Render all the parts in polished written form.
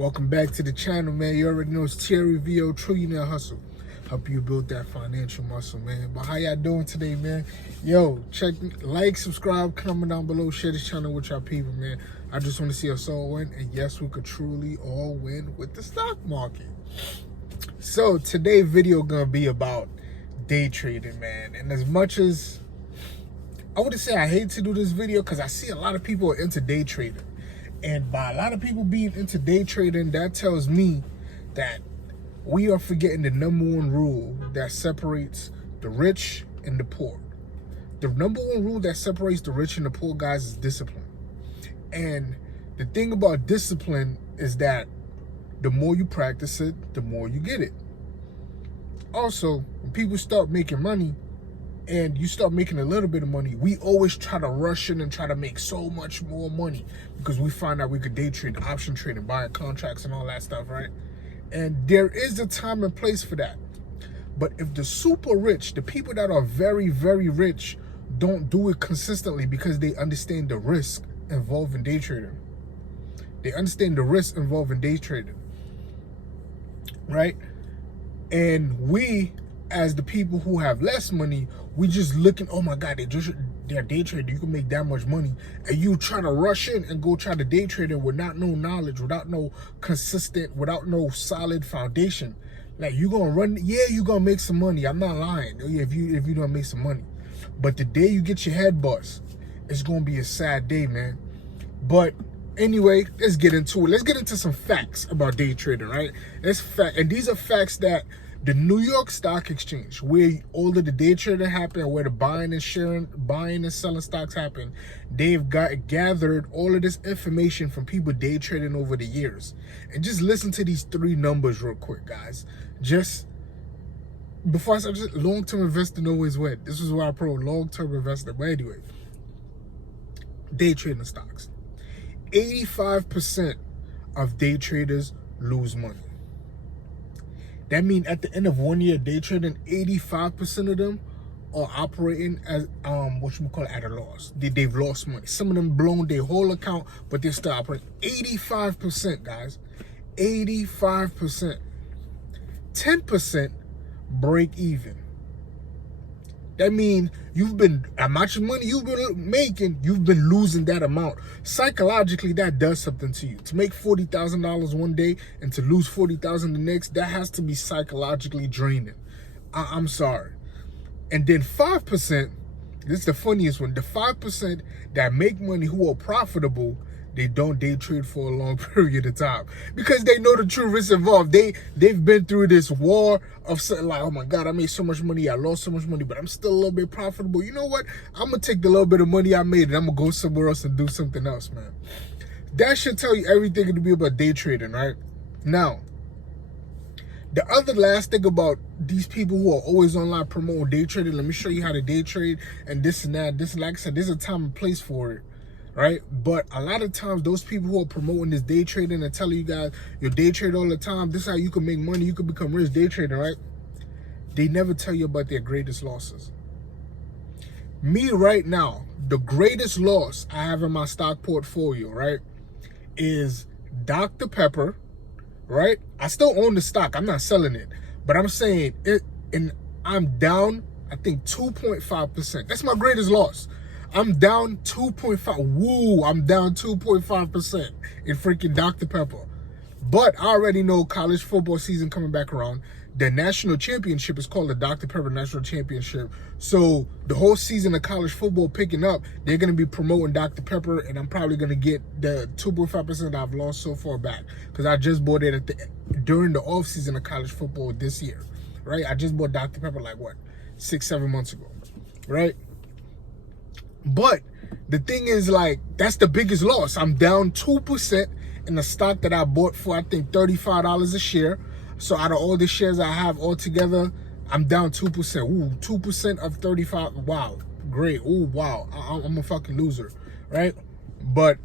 Welcome back to the channel, man. You already know it's Terry VO Trillionaire Hustle. Help you build that financial muscle, man. But how y'all doing today, man? Yo, like, subscribe, comment down below, share this channel with y'all people, man. I just want to see us all win, and yes, we could truly all win with the stock market. So today's video gonna be about day trading, man. And as much as I wouldn't say I hate to do this video, because I see a lot of people are into day trading. And by a lot of people being into day trading, that tells me that we are forgetting the number one rule that separates the rich and the poor. The number one rule that separates the rich and the poor, guys, is discipline. And the thing about discipline is that the more you practice it, the more you get it. Also, when people start making money and you start making a little bit of money, we always try to rush in and try to make so much more money because we find out we could day trade, option trade, and buy contracts and all that stuff, right? And there is a time and place for that. But if the super rich, the people that are very, very rich, don't do it consistently because they understand the risk involved in day trading. They understand the risk involved in day trading, right? And we, as the people who have less money, we just looking, oh my God, they're day trading, you can make that much money. And you try to rush in and go try to day trade it without no knowledge, without no consistent, without no solid foundation. Like, you're gonna run, yeah, you're gonna make some money. I'm not lying, if you don't make some money. But the day you get your head bust, it's gonna be a sad day, man. But anyway, let's get into it. Let's get into some facts about day trading, right? And these are facts that the New York Stock Exchange, where all of the day trading happen, where the buying and selling stocks happen, they've gathered all of this information from people day trading over the years. And just listen to these three numbers real quick, guys. Just before I start, just long-term investing always win. This is why I pro long-term investing. But anyway, day trading stocks. 85% of day traders lose money. That means at the end of 1 year day trading, 85% of them are operating as at a loss. They've lost money. Some of them blown their whole account, but they're still operating. 85%, guys. 85%. 10% break even. That means how much money you've been making, you've been losing that amount. Psychologically, that does something to you. To make $40,000 one day and to lose $40,000 the next, that has to be psychologically draining. I'm sorry. And then 5%, this is the funniest one, the 5% that make money who are profitable, they don't day trade for a long period of time because they know the true risk involved. They've been through this war of like, oh my God, I made so much money, I lost so much money, but I'm still a little bit profitable. You know what? I'm gonna take the little bit of money I made and I'm gonna go somewhere else and do something else, man. That should tell you everything to be about day trading, right? Now, the other last thing about these people who are always online promoting day trading, let me show you how to day trade and this and that. This, like I said, there's a time and place for it. Right? But a lot of times those people who are promoting this day trading and telling you guys you day trade all the time, this is how you can make money, you can become rich day trading, right? They never tell you about their greatest losses. Me right now, the greatest loss I have in my stock portfolio, right, is Dr. Pepper, right? I still own the stock, I'm not selling it, but I'm saying it, and I'm down, I think 2.5%. That's my greatest loss. I'm down 2.5. Woo, I'm down 2.5% in freaking Dr. Pepper. But I already know college football season coming back around. The national championship is called the Dr. Pepper National Championship. So the whole season of college football picking up, they're going to be promoting Dr. Pepper, and I'm probably going to get the 2.5% I've lost so far back because I just bought it during the off season of college football this year, right? I just bought Dr. Pepper like, what, 6-7 months ago, right? But the thing is, like, that's the biggest loss. I'm down 2% in the stock that I bought for, I think, $35 a share. So out of all the shares I have altogether, I'm down 2%. Ooh, 2% of 35. Wow, great. Ooh, wow. I'm a fucking loser, right? But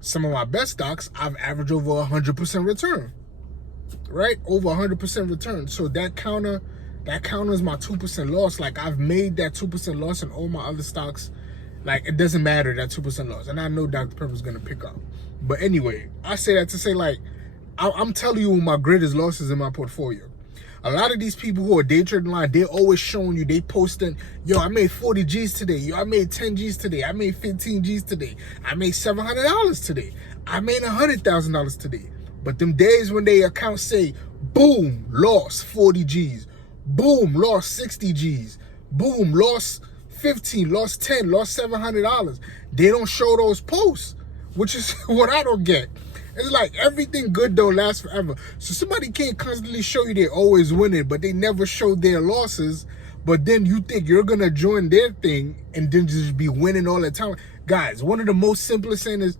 some of my best stocks, I've averaged over 100% return, right? Over 100% return. So that counters my 2% loss. Like, I've made that 2% loss in all my other stocks. Like, it doesn't matter, that 2% loss. And I know Dr. Pepper's gonna pick up. But anyway, I say that to say, like, I'm telling you my greatest losses in my portfolio. A lot of these people who are day trading line, they're always showing you, they posting, yo, I made 40 G's today. Yo, I made 10 G's today. I made 15 G's today. I made $700 today. I made $100,000 today. But them days when they account say, boom, lost 40 G's. Boom, lost 60 G's. Boom, lost 15, lost 10, lost $700. They don't show those posts, which is what I don't get. It's like everything good don't last forever. So somebody can't constantly show you they're always winning, but they never show their losses. But then you think you're going to join their thing and then just be winning all the time. Guys, one of the most simplest things is,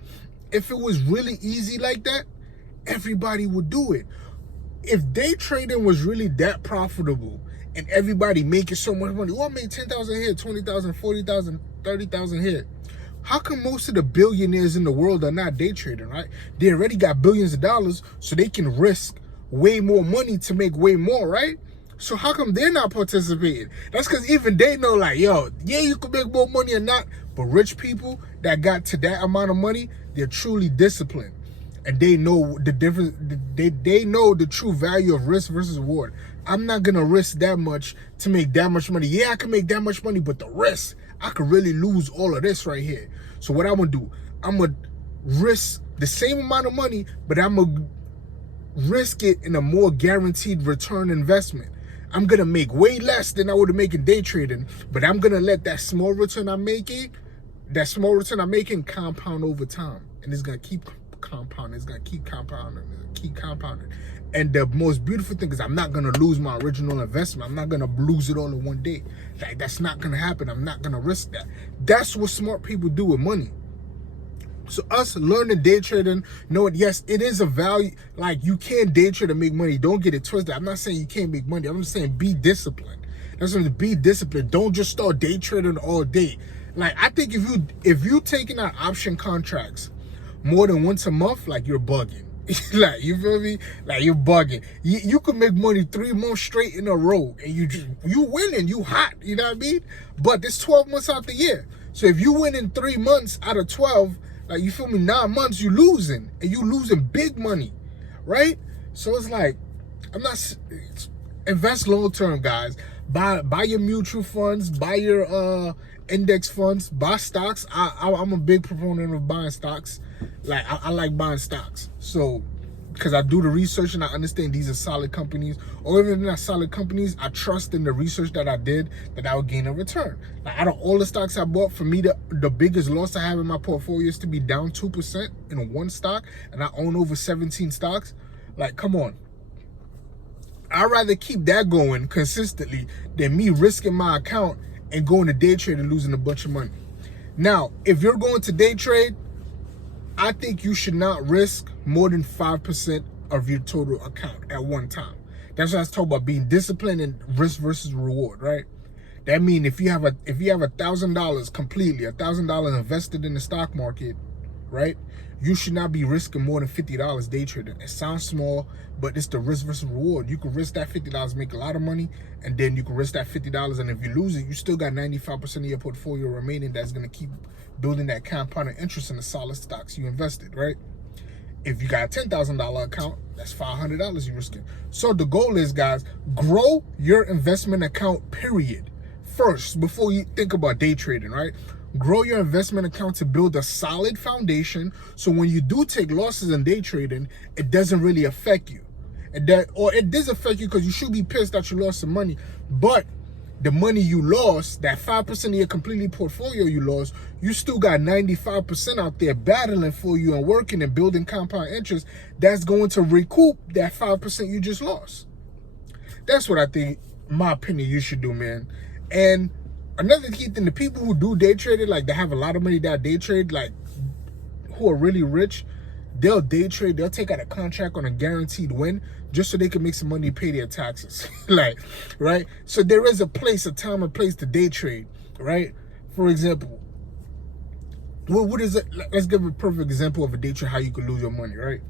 if it was really easy like that, everybody would do it. If day trading was really that profitable and everybody making so much money, I made 10,000 here, 20,000, 40,000, 30,000 here. How come most of the billionaires in the world are not day trading, right? They already got billions of dollars, so they can risk way more money to make way more, right? So how come they're not participating? That's because even they know, like, yo, yeah, you can make more money or not, but rich people that got to that amount of money, they're truly disciplined. And they know the difference, they know the true value of risk versus reward. I'm not gonna risk that much to make that much money. Yeah, I can make that much money, but the risk, I could really lose all of this right here. So what I'm gonna do, I'm gonna risk the same amount of money, but I'm gonna risk it in a more guaranteed return investment. I'm gonna make way less than I would have made in day trading, but I'm gonna let that small return I'm making compound over time. And it's gonna keep compounding, it's gonna keep compounding, keep compounding. And the most beautiful thing is I'm not gonna lose my original investment. I'm not gonna lose it all in one day. Like, that's not gonna happen. I'm not gonna risk that. That's what smart people do with money. So us learning day trading, knowing, yes, it is a value. Like, you can day trade and make money. Don't get it twisted. I'm not saying you can't make money. I'm just saying be disciplined. That's what, be disciplined. Don't just start day trading all day. Like, I think if you taking out option contracts more than once a month, like, you're bugging. Like, you feel me? Like, you're bugging. You could make money 3 months straight in a row, and you winning, you hot, you know what I mean? But it's 12 months out the year. So if you win in 3 months out of 12, like, you feel me, 9 months, you losing, and you losing big money, right? So it's like, invest long term, guys. Buy your mutual funds, buy your index funds, buy stocks. I'm a big proponent of buying stocks. Like, I like buying stocks. So, because I do the research and I understand these are solid companies, or even if they're not solid companies, I trust in the research that I did that I would gain a return. Like, out of all the stocks I bought, for me, the biggest loss I have in my portfolio is to be down 2% in one stock, and I own over 17 stocks. Like, come on. I'd rather keep that going consistently than me risking my account and going to day trade and losing a bunch of money. Now, if you're going to day trade, I think you should not risk more than 5% of your total account at one time. That's what I was talking about, being disciplined and risk versus reward, right? That means if you have $1,000 completely, $1,000 invested in the stock market, right? You should not be risking more than $50 day trading. It sounds small, but it's the risk versus reward. You can risk that $50, make a lot of money, and then you can risk that $50, and if you lose it, you still got 95% of your portfolio remaining that's going to keep building that compounding interest in the solid stocks you invested, right? If you got a $10,000 account, that's $500 you're risking. So the goal is, guys, grow your investment account, period, first, before you think about day trading, right? Grow your investment account to build a solid foundation, so when you do take losses in day trading, it doesn't really affect you. Or it does affect you because you should be pissed that you lost some money, but the money you lost, that 5% of your completely portfolio you lost, you still got 95% out there battling for you and working and building compound interest that's going to recoup that 5% you just lost. That's what I think, in my opinion, you should do, man. And another key thing, the people who do day trading, like, they have a lot of money that day trade, like, who are really rich, they'll day trade, they'll take out a contract on a guaranteed win just so they can make some money, pay their taxes. Like, right? So there is a time and place to day trade, right? For example, what is it? Let's give a perfect example of a day trade, how you can lose your money, right?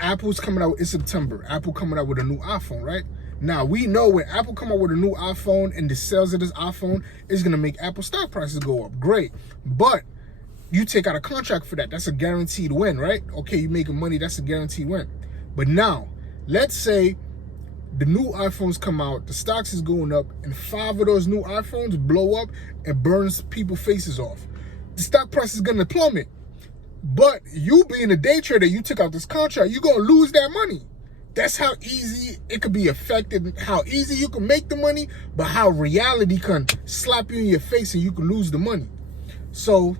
Apple's coming out in September. Apple coming out with a new iPhone, right? Now, we know when Apple come out with a new iPhone and the sales of this iPhone is going to make Apple stock prices go up. Great. But you take out a contract for that. That's a guaranteed win, right? Okay, you making money, that's a guaranteed win. But now, let's say the new iPhones come out, the stocks is going up, and 5 of those new iPhones blow up and burns people's faces off. The stock price is gonna plummet. But you being a day trader, you took out this contract, you're gonna lose that money. That's how easy it could be affected, how easy you can make the money, but how reality can slap you in your face and you can lose the money. So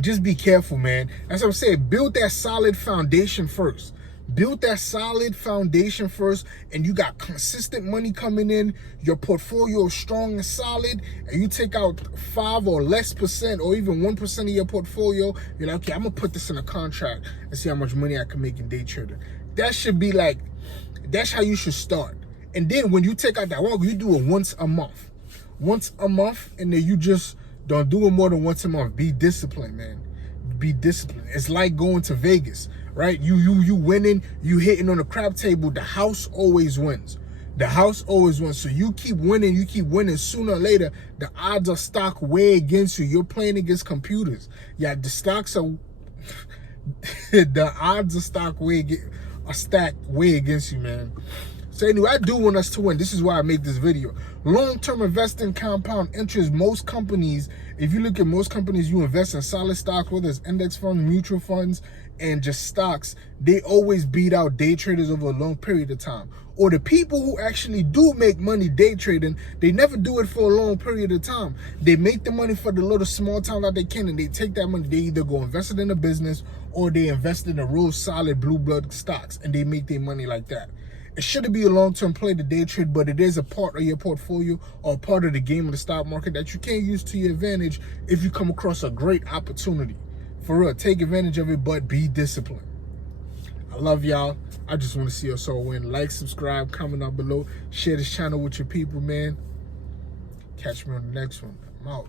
just be careful, man. That's what I'm saying. Build that solid foundation first. Build that solid foundation first, and you got consistent money coming in. Your portfolio is strong and solid, and you take out 5 or less percent, or even 1% of your portfolio. You're like, okay, I'm gonna put this in a contract and see how much money I can make in day trading. That should be like, that's how you should start. And then when you take out that one, you do it once a month, and then you just don't do it more than once a month. Be disciplined, man. Be disciplined. It's like going to Vegas, right? You winning, you hitting on the crap table. The house always wins. The house always wins. So you keep winning, Sooner or later, the odds of stock way against you. You're playing against computers. Yeah, the stocks are the odds of stock are stacked way against you, man. So anyway, I do want us to win. This is why I make this video. Long-term investing, compound interest. Most companies, if you look at most companies, you invest in solid stocks, whether it's index funds, mutual funds, and just stocks, they always beat out day traders over a long period of time. Or the people who actually do make money day trading, they never do it for a long period of time. They make the money for the little small time that they can, and they take that money, they either go invest it in a business or they invest in a real solid blue blood stocks, and they make their money like that. It shouldn't be a long-term play to day trade, but it is a part of your portfolio or part of the game of the stock market that you can use to your advantage if you come across a great opportunity. For real, take advantage of it, but be disciplined. I love y'all. I just want to see us all win. Like, subscribe, comment down below. Share this channel with your people, man. Catch me on the next one. I'm out.